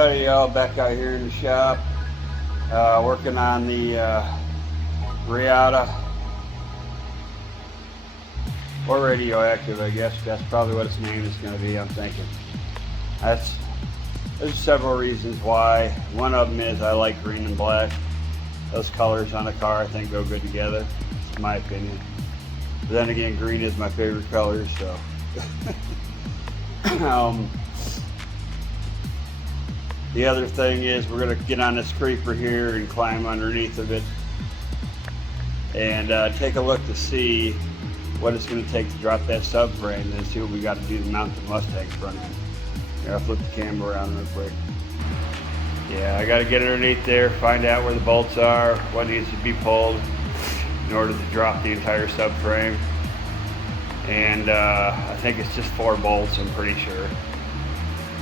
Howdy y'all, back out here in the shop working on the Reatta, or radioactive, I guess. That's probably what its name is going to be, I'm thinking. There's several reasons why. One of them is I like green and black. Those colors on a car I think go good together. It's my opinion. But then again, green is my favorite color, so. The other thing is we're going to get on this creeper here and climb underneath of it and take a look to see what it's going to take to drop that subframe and see what we got to do to mount the Mustang front end. Here, I'll flip the camera around real quick. Yeah, I got to get underneath there, find out where the bolts are, what needs to be pulled in order to drop the entire subframe. And I think it's just 4 bolts, I'm pretty sure.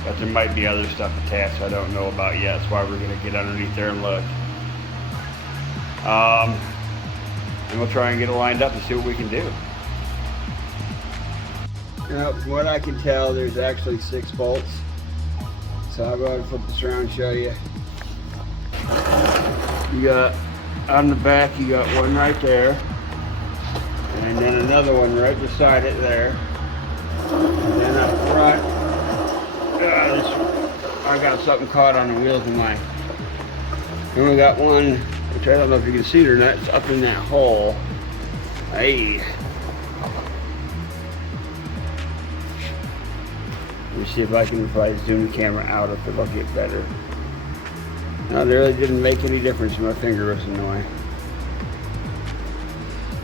But there might be other stuff attached I don't know about yet. That's why we're going to get underneath there and look. And we'll try and get it lined up and see what we can do. Now, from what I can tell, there's actually 6 bolts. So I'll go ahead and flip this around and show you. You got, on the back, you got one right there. And then another one right beside it there. And then up front, I got something caught on the wheels of mine. And we got one, which I don't know if you can see it or not, it's up in that hole. Hey. Let me see if I zoom the camera out, if it'll get better. No, it really didn't make any difference. My finger was annoying.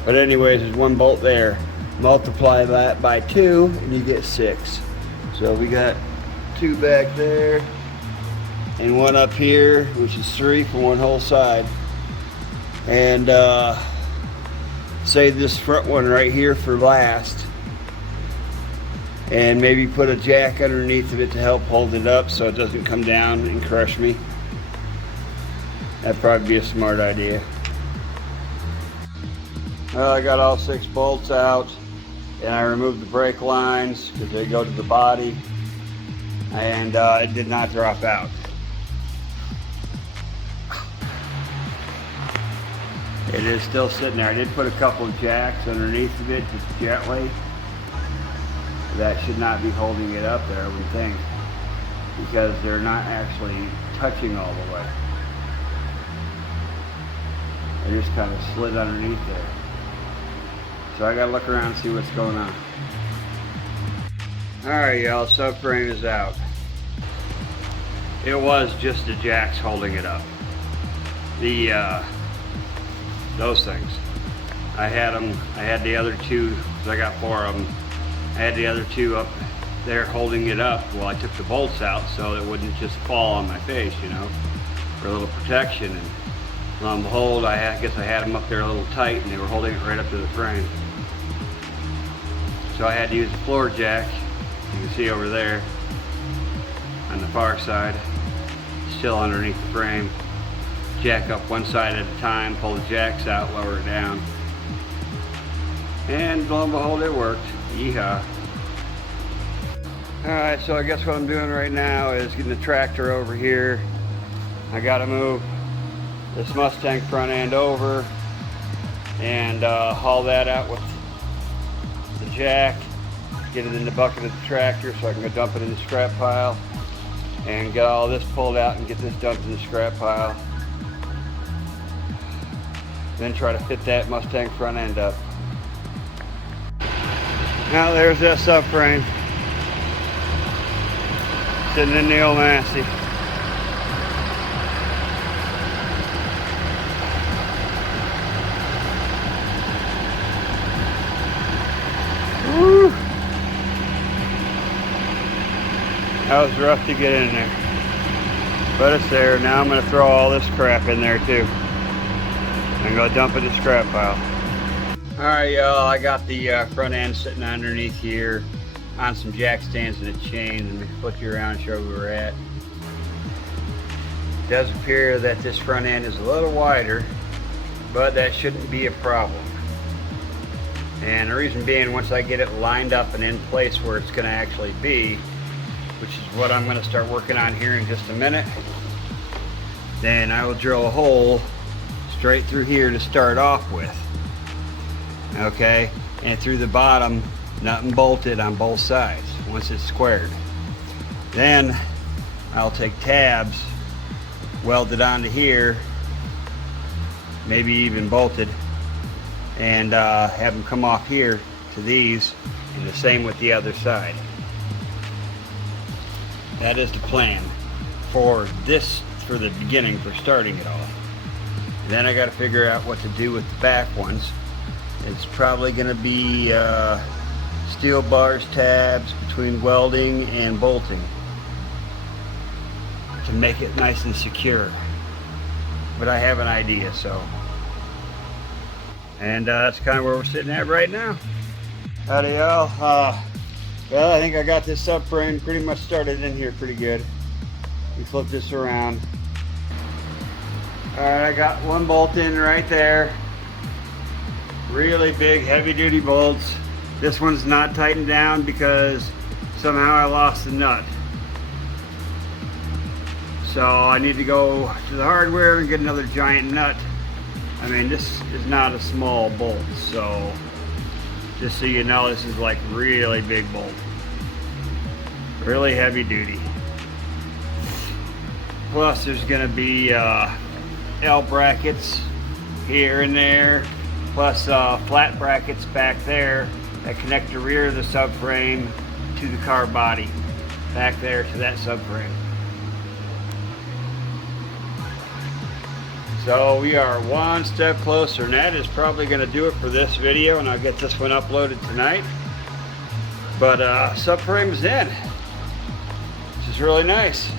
But anyways, there's 1 bolt there. Multiply that by 2 and you get 6. So we got 2 back there and 1 up here, which is 3 for 1 whole side. And save this front one right here for last. And maybe put a jack underneath of it to help hold it up so it doesn't come down and crush me. That'd probably be a smart idea. Well, I got all 6 bolts out and I removed the brake lines because they go to the body, and it did not drop out. It is still sitting there. I did put a couple of jacks underneath of it just gently. That should not be holding it up there, I would think, because they're not actually touching all the way. They just kind of slid underneath there. So I gotta look around and see what's going on. Alright y'all, subframe is out. It was just the jacks holding it up. Those things. I had the other 2, because I got 4 of them. I had the other 2 up there holding it up while I took the bolts out so it wouldn't just fall on my face, you know, for a little protection. And lo and behold, I guess I had them up there a little tight and they were holding it right up to the frame. So I had to use a floor jack. You can see over there on the far side, still underneath the frame. Jack up one side at a time, pull the jacks out, lower it down. And lo and behold, it worked. Yeehaw. Alright, so I guess what I'm doing right now is getting the tractor over here. I gotta move this Mustang front end over and haul that out with the jack, get it in the bucket of the tractor so I can go dump it in the scrap pile and get all this pulled out and get this dumped in the scrap pile. Then try to fit that Mustang front end up. Now there's that subframe sitting in the old Massey. Woo! That was rough to get in there, but it's there. Now I'm going to throw all this crap in there too and go dump it in the scrap pile. Alright y'all, I got the front end sitting underneath here on some jack stands and a chain. Let me flip you around and show where we're at. It does appear that this front end is a little wider, but that shouldn't be a problem. And the reason being, once I get it lined up and in place where it's going to actually be, which is what I'm going to start working on here in just a minute. Then I will drill a hole straight through here to start off with. Okay, and through the bottom, nut and bolted on both sides once it's squared. Then I'll take tabs, weld it onto here, maybe even bolted, and have them come off here to these, and the same with the other side. That is the plan for this, for the beginning, for starting it all. Then I got to figure out what to do with the back ones. It's probably going to be steel bars, tabs between welding and bolting to make it nice and secure. But I have an idea, so. And that's kind of where we're sitting at right now. Howdy y'all. Well, I think I got this subframe pretty much started in here pretty good. We flip this around. Alright, I got one bolt in right there. Really big, heavy duty bolts. This one's not tightened down because somehow I lost the nut. So I need to go to the hardware and get another giant nut. I mean, this is not a small bolt, so just so you know, this is like really big bolt. Really heavy duty. Plus there's gonna be L brackets here and there, plus flat brackets back there that connect the rear of the subframe to the car body, back there to that subframe. So we are one step closer, and that is probably going to do it for this video, and I'll get this one uploaded tonight. But subframe is in, which is really nice.